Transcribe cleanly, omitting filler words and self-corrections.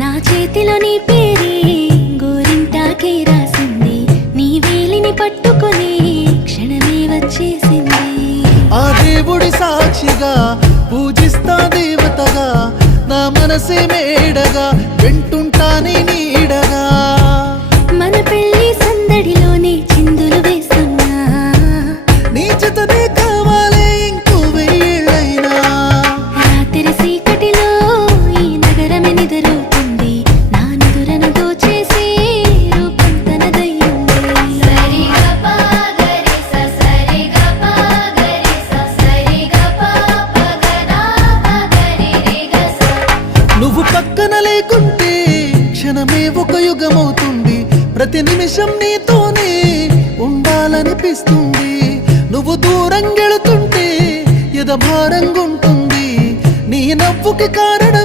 నా చేతిలో నీ పేరే గోరింటాకే రాసింది, నీ వేలిని పట్టుకొని క్షణమే వచ్చేసింది. ఆ దేవుడి సాక్షిగా పూజిస్తా దేవతగా, నా మనసే మేడగా వింటుంటాని నీడగా. మన పెళ్లి సందడిలోనే చిందులు వేస్తున్నా, నీ జతనే కావాలే ఇంకో వెయ్యేళ్ళైనా. రాత్రి చీకటిలో ఈ నగరమే నిద్రవుతుంది, నా నిదురను దోచేసి రూపం తనదయ్యింది. నువ్వు పక్కన లేకుంటే క్షణమే ఒక యుగమవుతుంది, ప్రతి నిమిషం నీతోనే ఉండాలనిపిస్తుంది. నువ్వు దూరం గెళుతుంటే ఎద భారంగుంటుంది, నీ నవ్వుకి కారణం